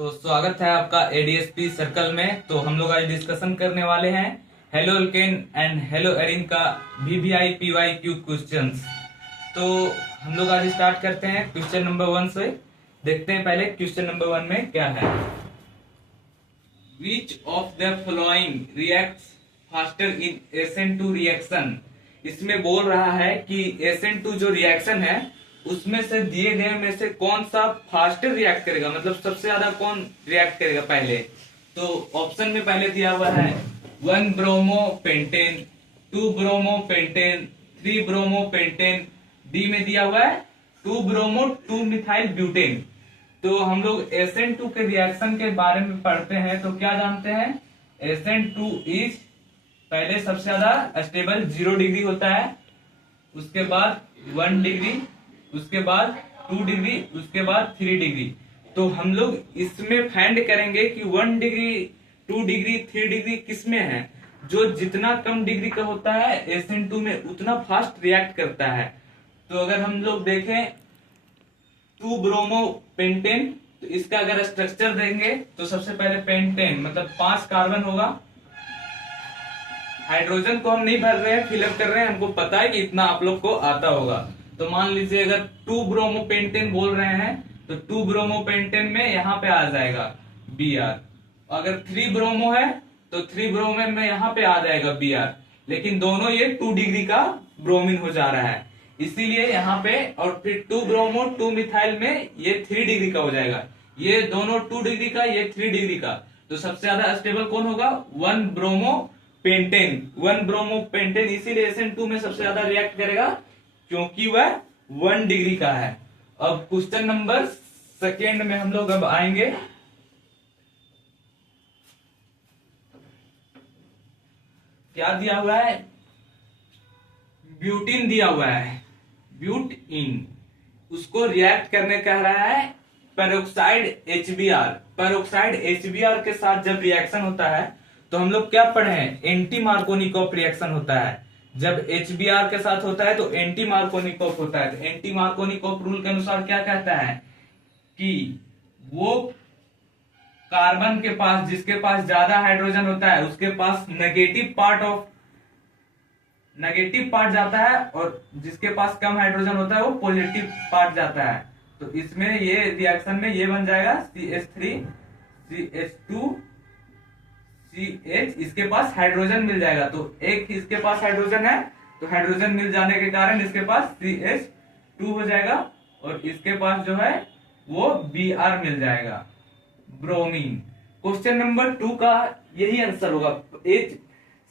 तो स्वागत है आपका एडीएसपी सर्कल में। तो हम लोग आज डिस्कशन करने वाले हैं halo alkane and hello Erin का वीवीआई पीवाई क्यू क्वेश्चंस। तो हम लोग आज स्टार्ट करते हैं क्वेश्चन नंबर 1 से। देखते हैं पहले क्वेश्चन नंबर 1 में क्या है। Which of the following reacts faster in SN2 reaction. इसमें बोल रहा है कि SN2 जो रिएक्शन है उसमें से दिए गए में से कौन सा फास्टर रिएक्ट करेगा, मतलब सबसे ज्यादा कौन रिएक्ट करेगा पहले। तो ऑप्शन में पहले दिया हुआ है 1 bromo pentane, 2 bromo pentane, 3 bromo pentane. D में दिया हुआ है 2 ब्रोमो 2 मिथाइल ब्यूटेन। तो हम लोग SN2 के रिएक्शन के बारे में पढ़ते हैं तो क्या जानते हैं, SN2 इज पहले सबसे ज्यादा स्टेबल 0 डिग्री होता है, उसके बाद 1 डिग्री, उसके बाद 2 डिग्री, उसके बाद 3 डिग्री। तो हम लोग इसमें फाइंड करेंगे कि 1 डिग्री, 2 डिग्री, 3 डिग्री किसमें है। जो जितना कम डिग्री का होता है SN2 में उतना फास्ट रिएक्ट करता है। तो अगर हम लोग देखें 2 ब्रोमो पेंटेन, तो इसका अगर स्ट्रक्चर देंगे तो सबसे पहले पेंटेन मतलब 5 कार्बन होगा। हाइड्रोजन को हम नहीं भर रहे हैं, फिलअप कर रहे हैं, हमको पता है कि इतना आप लोग को आता होगा। तो मान लीजिए अगर 2 ब्रोमो पेंटेन बोल रहे हैं तो 2 ब्रोमो पेंटेन में यहाँ पे आ जाएगा Br। अगर 3 ब्रोमो है तो 3 ब्रोमो में यहाँ पे आ जाएगा Br। लेकिन दोनों ये 2 डिग्री का ब्रोमीन हो जा रहा है, इसीलिए यहाँ पे। और फिर 2 ब्रोमो 2 मिथाइल में ये 3 डिग्री का हो जाएगा। ये दोनों 2 डिग्री का, ये 3 डिग्री का। तो सबसे ज्यादा स्टेबल कौन होगा, 1 ब्रोमो पेंटेन। 1 ब्रोमो पेंटेन इसीलिए SN2 में सबसे ज्यादा रिएक्ट करेगा क्योंकि वह 1 डिग्री का है। अब क्वेश्चन नंबर 2 में हम लोग अब आएंगे। क्या दिया हुआ है, ब्यूटीन दिया हुआ है, ब्यूटीन। उसको रिएक्ट करने कह रहा है पेरोक्साइड HBr। पेरोक्साइड HBr के साथ जब रिएक्शन होता है तो हम लोग क्या पढ़े हैं, एंटी मार्कोनिकॉफ रिएक्शन होता है। जब HBr के साथ होता है तो एंटी मार्कोनिकॉफ होता है। तो एंटी मार्कोनिकॉफ रूल के अनुसार क्या कहता है कि वो कार्बन के पास, जिसके पास ज्यादा हाइड्रोजन होता है उसके पास नेगेटिव पार्ट जाता है, और जिसके पास कम हाइड्रोजन होता है वो पॉजिटिव पार्ट जाता है। तो इसमें ये रिएक्शन में ये बन जाएगा CH3 CH2 CH, इसके पास हाइड्रोजन मिल जाएगा। तो एक इसके पास हाइड्रोजन है तो हाइड्रोजन मिल जाने के कारण इसके पास CH2 हो जाएगा, और इसके पास जो है वो Br मिल जाएगा, ब्रोमीन। क्वेश्चन नंबर 2 का यही आंसर होगा।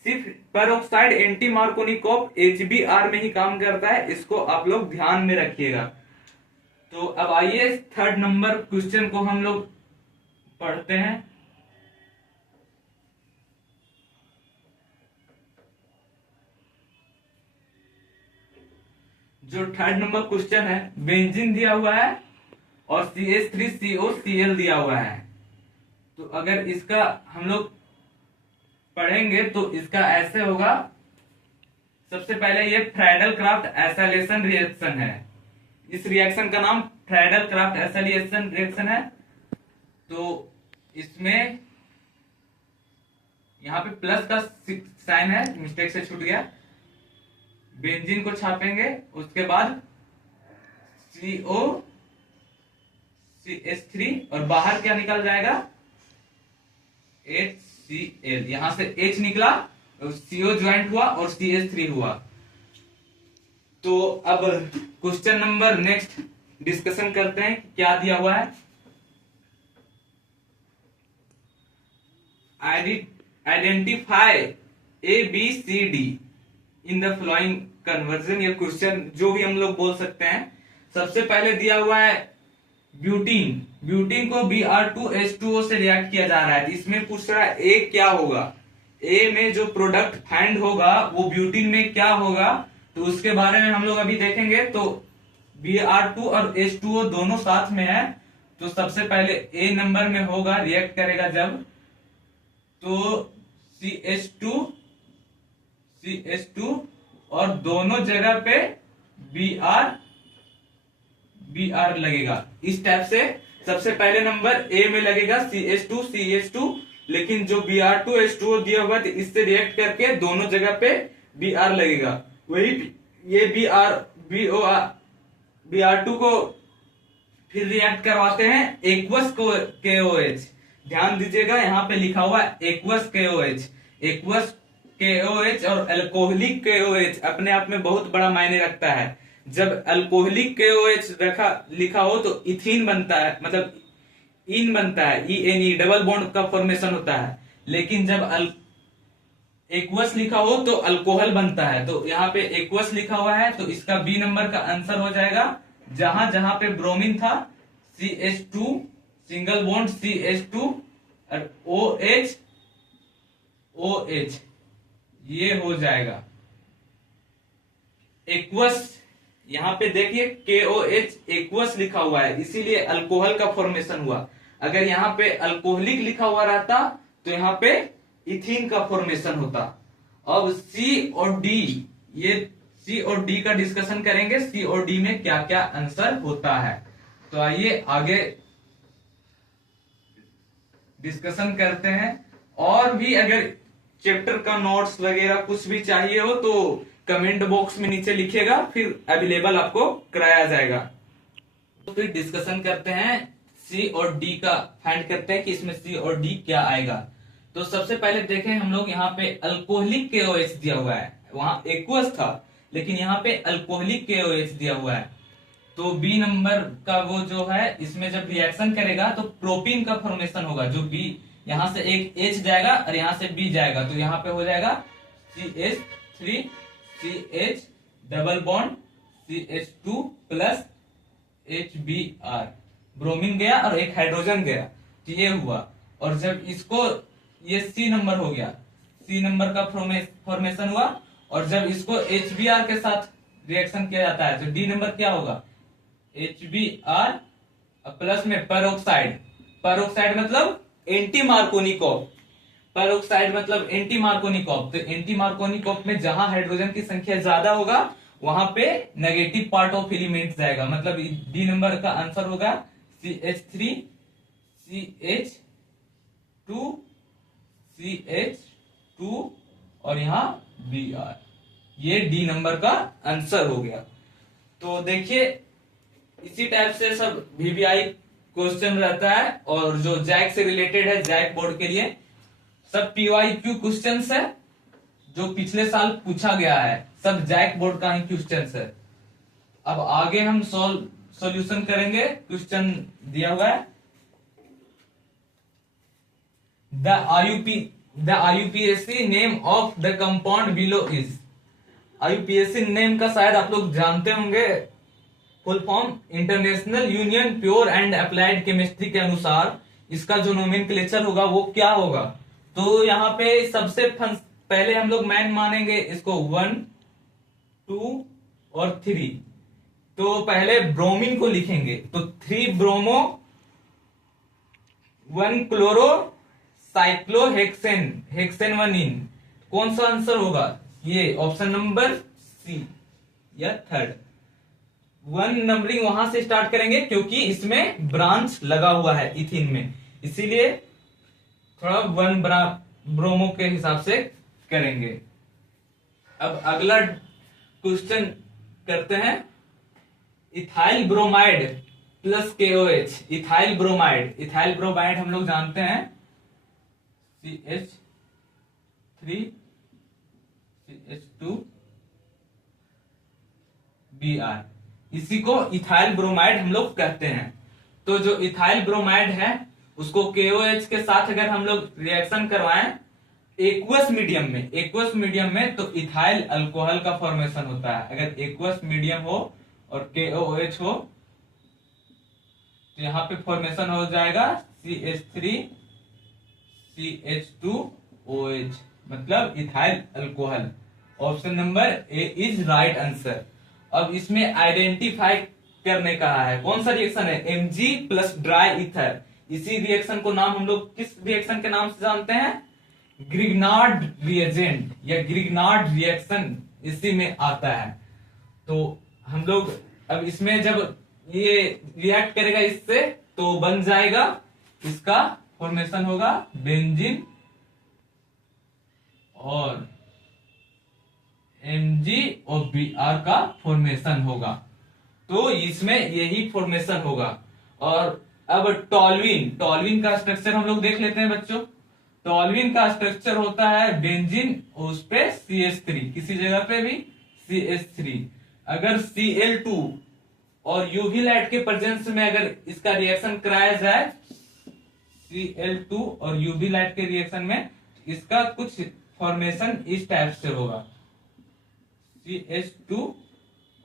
सिर्फ पेरोक्साइड एंटी मार्कोनिकॉफ HBr में ही काम करता है, इसको आप लोग ध्यान में रखिएगा। तो अब आइए 3rd नंबर क्वेश्चन को हम लोग पढ़ते हैं। जो 3rd नंबर क्वेश्चन है, बेंजीन दिया हुआ है और CH3COCl दिया हुआ है। तो अगर इसका हम लोग पढ़ेंगे तो इसका ऐसे होगा। सबसे पहले ये फ्रैडल क्राफ्ट एसाइलेशन रिएक्शन है। इस रिएक्शन का नाम फ्रैडल क्राफ्ट एसाइलेशन रिएक्शन है। तो इसमें यहाँ पे प्लस का साइन है, मिस्टेक से छूट गया। बेंजीन को छापेंगे, उसके बाद COCH3 और बाहर क्या निकल जाएगा, HCl। यहां से H निकला, CO ज्वाइंट हुआ और CH3 हुआ। तो अब क्वेश्चन नंबर नेक्स्ट डिस्कशन करते हैं क्या दिया हुआ है। Identify ABCD in the flowing conversion. ये क्वेश्चन जो भी हम लोग बोल सकते हैं। सबसे पहले दिया हुआ है ब्यूटीन। ब्यूटीन को Br2H2O से रिएक्ट किया जा रहा है। इसमें पूछ रहा है A क्या होगा, A में जो प्रोडक्ट फाइंड होगा वो ब्यूटीन में क्या होगा, तो उसके बारे में हम लोग अभी देखेंगे। तो Br2 और H2O दोनों साथ में है, तो सबसे पहले A नंबर में होगा, रिएक्ट करेगा जब, तो CH2 और दोनों जगह पे Br लगेगा। इस टाइप से सबसे पहले नंबर ए में लगेगा CH2 लेकिन जो Br2H2O दिया हुआ है इससे रिएक्ट करके दोनों जगह पे Br लगेगा। वही ये Br2 को फिर रिएक्ट करवाते हैं एक्वस KOH। ध्यान दीजिएगा यहाँ पे लिखा हुआ है एक्वस KOH। एक्वस KOH और अल्कोहलिक KOH अपने आप में बहुत बड़ा मायने रखता है। जब अल्कोहलिक KOH लिखा हो तो इथीन बनता है, मतलब इन बनता है, ENE डबल बॉन्ड का फॉर्मेशन होता है। लेकिन जब एक्वस लिखा हो तो अल्कोहल बनता है। तो यहाँ पे एक्वस लिखा हुआ है तो इसका बी नंबर का आंसर हो जाएगा। जहां जहां पे ब्रोमीन था CH2 सिंगल बॉन्ड CH2 और OH ये हो जाएगा एक्वस। यहाँ पे देखिए KOH एक्वस लिखा हुआ है इसीलिए अल्कोहल का फॉर्मेशन हुआ। अगर यहाँ पे अल्कोहलिक लिखा हुआ रहता तो यहाँ पे इथीन का फॉर्मेशन होता। अब C और D, ये C और D का डिस्कशन करेंगे, C और D में क्या क्या आंसर होता है। तो आइए आगे डिस्कशन करते हैं। और भी अगर चैप्टर का नोट्स वगैरह कुछ भी चाहिए हो तो कमेंट बॉक्स में नीचे लिखिएगा, फिर अवेलेबल आपको कराया जाएगा। तो फिर डिस्कशन करते हैं C और D का, फाइंड करते हैं कि इसमें C और D क्या आएगा। तो सबसे पहले देखें हम लोग यहाँ पे अल्कोहलिक KOH दिया हुआ है, वहां एक्वस था लेकिन यहाँ पे अल्कोहलिक KOH दिया हुआ है। तो बी नंबर का वो जो है इसमें जब रिएक्शन करेगा तो प्रोपीन का फॉर्मेशन होगा। जो बी यहां से एक H जाएगा और यहां से B जाएगा तो यहाँ पे हो जाएगा CH3 CH double bond CH2 plus HBr, bromine गया और एक हाइड्रोजन गया तो ये हुआ। और जब इसको ये C नंबर हो गया, C नंबर का फॉर्मेशन हुआ। और जब इसको HBr के साथ रिएक्शन किया जाता है तो D नंबर क्या होगा HBr प्लस में पेरोक्साइड। पेरोक्साइड मतलब एंटी मार्कोनिकॉफ, पेरोक्साइड मतलब एंटी मार्कोनिकॉफ। तो एंटी मार्कोनिकॉफ में जहां हाइड्रोजन की संख्या ज्यादा होगा वहां पे नेगेटिव पार्ट ऑफ एलिमेंट जाएगा। मतलब डी नंबर का आंसर होगा CH3 CH2 CH2 और यहाँ Br, ये डी नंबर का आंसर हो गया। तो देखिए इसी टाइप से सब VBI क्वेश्चन रहता है। और जो जैक से रिलेटेड है, जैक बोर्ड के लिए सब PYQ क्वेश्चंस है जो पिछले साल पूछा गया है, सब जैक बोर्ड का ही क्वेश्चंस है। अब आगे हम सॉल्यूशन करेंगे। क्वेश्चन दिया हुआ है the IUPAC name of the compound below is. IUPAC name का शायद आप लोग जानते होंगे, full form international union pure and applied chemistry के अनुसार इसका जो नोमेनक्लेचर होगा वो क्या होगा। तो यहाँ पे सबसे पहले हम लोग मैन मानेंगे इसको 1 2 और 3। तो पहले ब्रोमीन को लिखेंगे तो 3 ब्रोमो 1 क्लोरो साइक्लोहेक्सेन, हेक्सेन 1 इन। कौन सा आंसर होगा, ये ऑप्शन नंबर सी या थर्ड। 1 नंबरिंग वहां से स्टार्ट करेंगे क्योंकि इसमें ब्रांच लगा हुआ है इथिन में, इसीलिए थोड़ा 1 ब्रोमो के हिसाब से करेंगे। अब अगला क्वेश्चन करते हैं ethyl bromide plus KOH। Ethyl bromide हम लोग जानते हैं CH3 CH2 Br, इसी को इथाइल ब्रोमाइड हम लोग कहते हैं। तो जो इथाइल ब्रोमाइड है उसको KOH के साथ अगर हम लोग रिएक्शन करवाएं एक्वस मीडियम में तो इथाइल अल्कोहल का फॉर्मेशन होता है। अगर एक्वस मीडियम हो और KOH हो तो यहाँ पे फॉर्मेशन हो जाएगा CH3 CH2OH, मतलब ethyl alcohol. Option number A is right answer. अब इसमें आइडेंटिफाई करने कहा है, कौन सा रिएक्शन है Mg प्लस ड्राई ईथर। इसी रिएक्शन को नाम हम लोग किस रिएक्शन के नाम से जानते हैं, ग्रिग्नार्ड रिएजेंट या ग्रिग्नार्ड रिएक्शन इसी में आता है। तो हम लोग अब इसमें जब ये रिएक्ट करेगा इससे तो बन जाएगा, इसका फॉर्मेशन होगा बेंजीन और MgO का फॉर्मेशन होगा। तो इसमें यही फॉर्मेशन होगा। और अब टॉल्विन का स्ट्रक्चर हम लोग देख लेते हैं बच्चों। टॉल्विन का स्ट्रक्चर होता है बेंजीन, उस पे CH3, किसी जगह पे भी CH3। अगर Cl2 और यूवी लाइट के प्रेजेंस में अगर इसका रिएक्शन कराया जाए, Cl2 और यूवी लाइट के रिएक्शन में, इसका कुछ फॉर्मेशन इस टाइप से होगा, CH2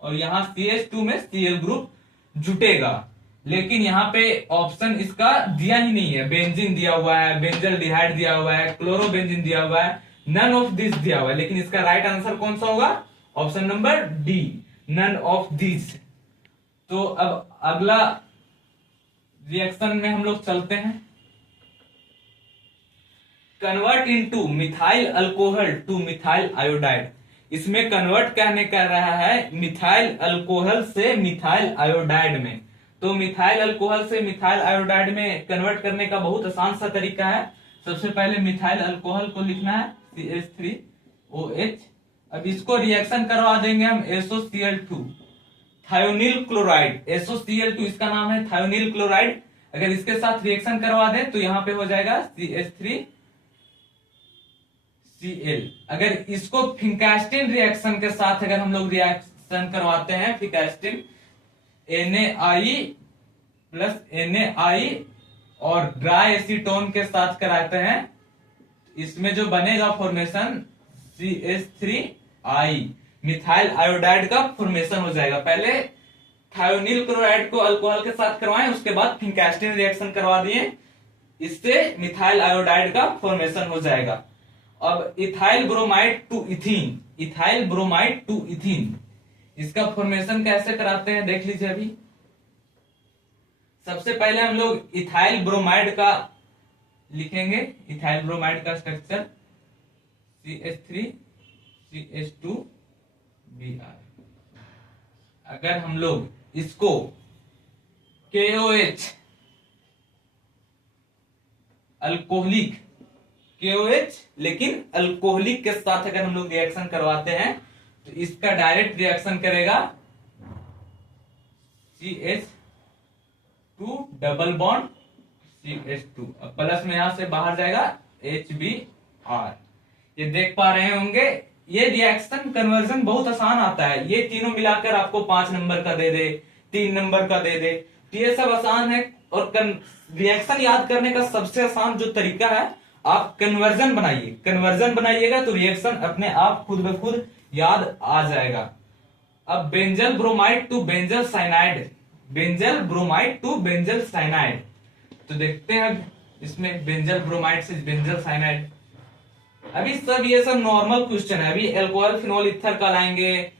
और यहां CH2 में Cl ग्रुप जुटेगा। लेकिन यहाँ पे ऑप्शन इसका दिया ही नहीं है। बेंजीन दिया हुआ है, बेंजल डिहाइड दिया हुआ है, क्लोरोबेंजीन दिया हुआ है, नन ऑफ दिस दिया हुआ है। लेकिन इसका राइट आंसर कौन सा होगा? Option number D, none of this. तो अब अगला रिएक्शन में हम लोग चलते हैं। Convert into methyl alcohol to methyl iodide. इसमें कन्वर्ट कहने कर रहा है मिथाइल अल्कोहल से मिथाइल आयोडाइड में। तो मिथाइल अल्कोहल से मिथाइल आयोडाइड में कन्वर्ट करने का बहुत आसान सा तरीका है। सबसे पहले मिथाइल अल्कोहल को लिखना है CH3OH। अब इसको रिएक्शन करवा देंगे हम SOCl2, थायोनिल क्लोराइड। SOCl2 इसका नाम है, थायोनिल क्लोराइड। अगर इसके साथ रिएक्शन करवा दें तो यहां पे हो जाएगा CH3Cl। अगर इसको फिंकास्टिन रिएक्शन के साथ अगर हम लोग रिएक्शन करवाते हैं, फिंकास्टिन NaI प्लस NaI और ड्राई एसीटोन के साथ कराते हैं, इसमें जो बनेगा फॉर्मेशन CH3I, मिथाइल आयोडाइड का फॉर्मेशन हो जाएगा। पहले थायोनिल क्लोराइड को अल्कोहल के साथ करवाएं, उसके बाद फिंकास्टिन रिएक्शन करवा दिए, इससे मिथाइल आयोडाइड का फॉर्मेशन हो जाएगा। अब ethyl bromide to ethene, ethyl bromide to ethene, इसका फॉर्मेशन कैसे कराते हैं देख लीजिए। अभी सबसे पहले हम लोग इथाइल ब्रोमाइड का लिखेंगे, इथाइल ब्रोमाइड का स्ट्रक्चर CH3CH2Br। अगर हम लोग इसको KOH अल्कोहलिक, KOH लेकिन अल्कोहलिक के साथ अगर हम लोग रिएक्शन करवाते हैं तो इसका डायरेक्ट रिएक्शन करेगा CH2 डबल बॉन्ड CH2, अब प्लस में यहां से बाहर जाएगा HBr। ये देख पा रहे होंगे, ये रिएक्शन कन्वर्जन बहुत आसान आता है। ये तीनों मिलाकर आपको 5 नंबर का दे दे, 3 नंबर का दे दे, तो ये सब आसान है। और रिएक्शन याद करने का सबसे आसान जो तरीका है, आप कन्वर्जन बनाइए। कन्वर्जन बनाइएगा तो रिएक्शन अपने आप खुद ब खुद याद आ जाएगा। अब benzyl bromide to benzyl cyanide, benzyl bromide to benzyl cyanide, तो देखते हैं इसमें बेंजल ब्रोमाइड से बेंजल साइनाइड। अभी सब ये सब नॉर्मल क्वेश्चन है। अभी एल्कोहल फिनोल ईथर का लाएंगे,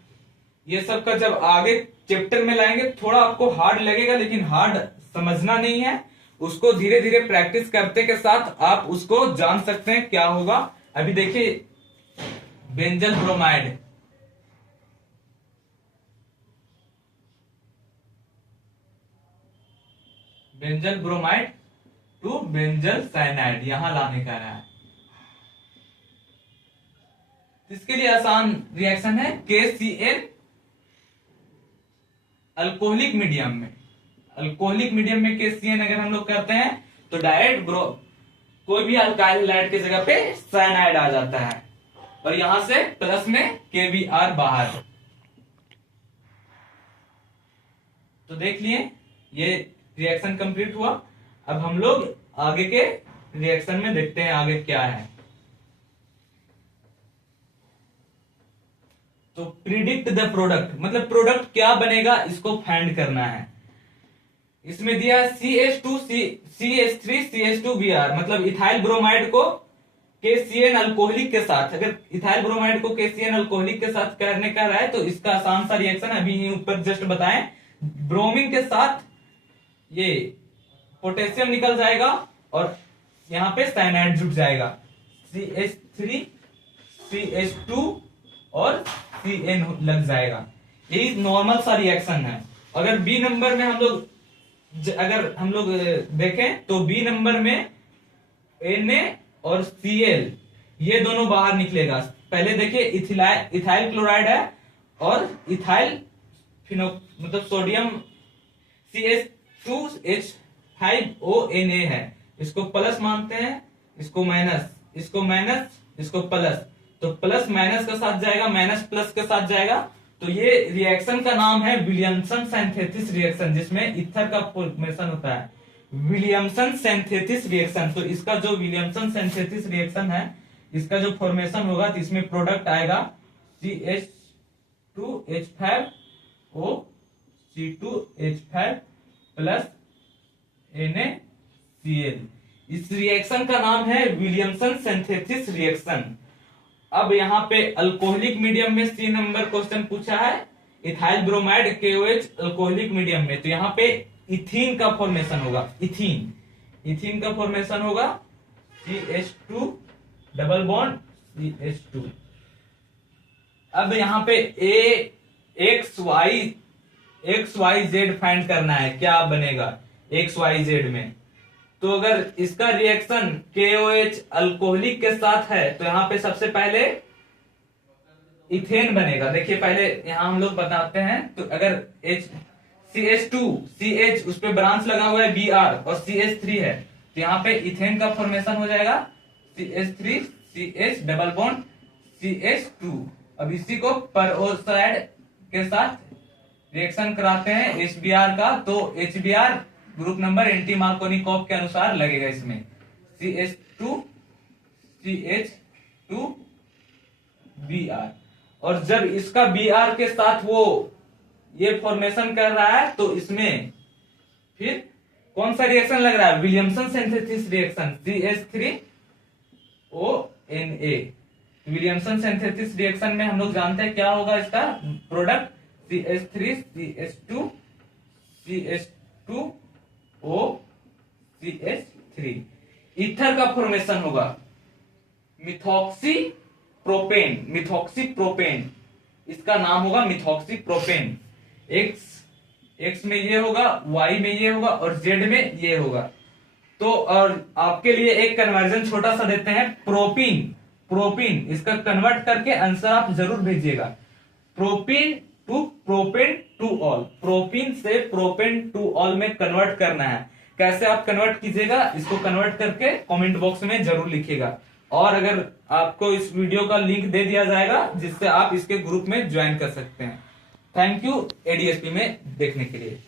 ये सब का जब आगे चैप्टर में लाएंगे थोड़ा आपको हार्ड लगेगा, लेकिन हार्ड समझना नहीं है, उसको धीरे धीरे प्रैक्टिस करते के साथ आप उसको जान सकते हैं क्या होगा। अभी देखिए benzyl bromide, benzyl bromide to benzyl cyanide यहां लाने का है। इसके लिए आसान रिएक्शन है KCl अल्कोहलिक मीडियम में, अल्कोहलिक मीडियम में KCl अगर हम लोग करते हैं तो डायरेक्ट कोई भी अल्काइल हैलाइड की जगह पे साइनाइड आ जाता है, और यहां से प्लस में KBr बाहर। तो देख लिए ये रिएक्शन कंप्लीट हुआ। अब हम लोग आगे के रिएक्शन में देखते हैं आगे क्या है। तो प्रिडिक्ट द प्रोडक्ट, मतलब प्रोडक्ट क्या बनेगा इसको फाइंड करना है। इसमें दिया CH3CH2Br, मतलब इथाइल ब्रोमाइड को KCl अल्कोहलिक के साथ, अगर इथाइल ब्रोमाइड को KCl अल्कोहलिक के साथ करने का है तो इसका आसान सा रिएक्शन अभी ही ऊपर जस्ट बताएं। ब्रोमीन के साथ ये पोटेशियम निकल जाएगा और यहां पे साइनाइड जुट जाएगा, CH3 CH2 और CN लग जाएगा। यही नॉर्मल सा रिएक्शन है। अगर बी नंबर में हम लोग अगर हम लोग देखें तो बी नंबर में Na और Cl ये दोनों बाहर निकलेगा। पहले देखिए इथाइल क्लोराइड है और इथाइल मतलब सोडियम CH2H5ONa है, इसको प्लस मानते हैं, इसको माइनस, इसको माइनस, इसको प्लस, तो प्लस माइनस के साथ जाएगा, माइनस प्लस के साथ जाएगा। तो ये रिएक्शन का नाम है विलियमसन सिंथेसिस रिएक्शन, जिसमें ईथर का फॉर्मेशन होता है, विलियमसन सिंथेसिस रिएक्शन। तो इसका जो विलियमसन सिंथेसिस रिएक्शन है, इसका जो फॉर्मेशन होगा तो इसमें प्रोडक्ट आएगा CH2H5O C2H5 प्लस NaCl। इस रिएक्शन का नाम है विलियमसन सिंथेसिस रिएक्शन। अब यहाँ पे अल्कोहलिक मीडियम में सी नंबर क्वेश्चन पूछा है, ethyl bromide KOH alcoholic medium में, तो यहाँ पे इथीन का फॉर्मेशन होगा, इथीन का फॉर्मेशन होगा CH2 डबल बॉन्ड CH2। अब यहाँ पे XYZ फाइंड करना है, क्या बनेगा XYZ में। तो अगर इसका रिएक्शन KOH अल्कोहलिक के साथ है तो यहाँ पे सबसे पहले इथेन बनेगा। देखिए पहले यहाँ हम लोग बताते हैं, तो अगर CH2CH उस पे ब्रांच लगा हुआ है Br और CH3 है, तो यहाँ पे इथेन का फॉर्मेशन हो जाएगा CH3CH डबल बॉन्ड CH2। अब इसी को पेरोक्साइड के साथ रिएक्शन कराते हैं HBr का, तो HBr group number anti Markovnikov के अनुसार लगेगा इसमें CH2CH2Br। और जब इसका Br के साथ वो ये फॉर्मेशन कर रहा है तो इसमें फिर कौन सा रिएक्शन लग रहा है, Williamson synthesis reaction CH3ONa। Williamson synthesis reaction में हम लोग जानते हैं क्या होगा, इसका प्रोडक्ट CH3CH2OCH3। ईथर का फॉर्मेशन होगा मिथॉक्सीप्रोपेन, इसका नाम होगा मिथॉक्सीप्रोपेन। एक्स में ये होगा, वाई में ये होगा और जेड में ये होगा। तो और आपके लिए एक कन्वर्जन छोटा सा देते हैं, प्रोपीन इसका कन्वर्ट करके आंसर आप जरूर भेजिएगा। प्रोपीन टू ऑल, प्रोपीन से प्रोपेन टू ऑल में कन्वर्ट करना है। कैसे आप कन्वर्ट कीजिएगा, इसको कन्वर्ट करके कमेंट बॉक्स में जरूर लिखिएगा। और अगर आपको इस वीडियो का लिंक दे दिया जाएगा जिससे आप इसके ग्रुप में ज्वाइन कर सकते हैं। थैंक यू ADSP में देखने के लिए।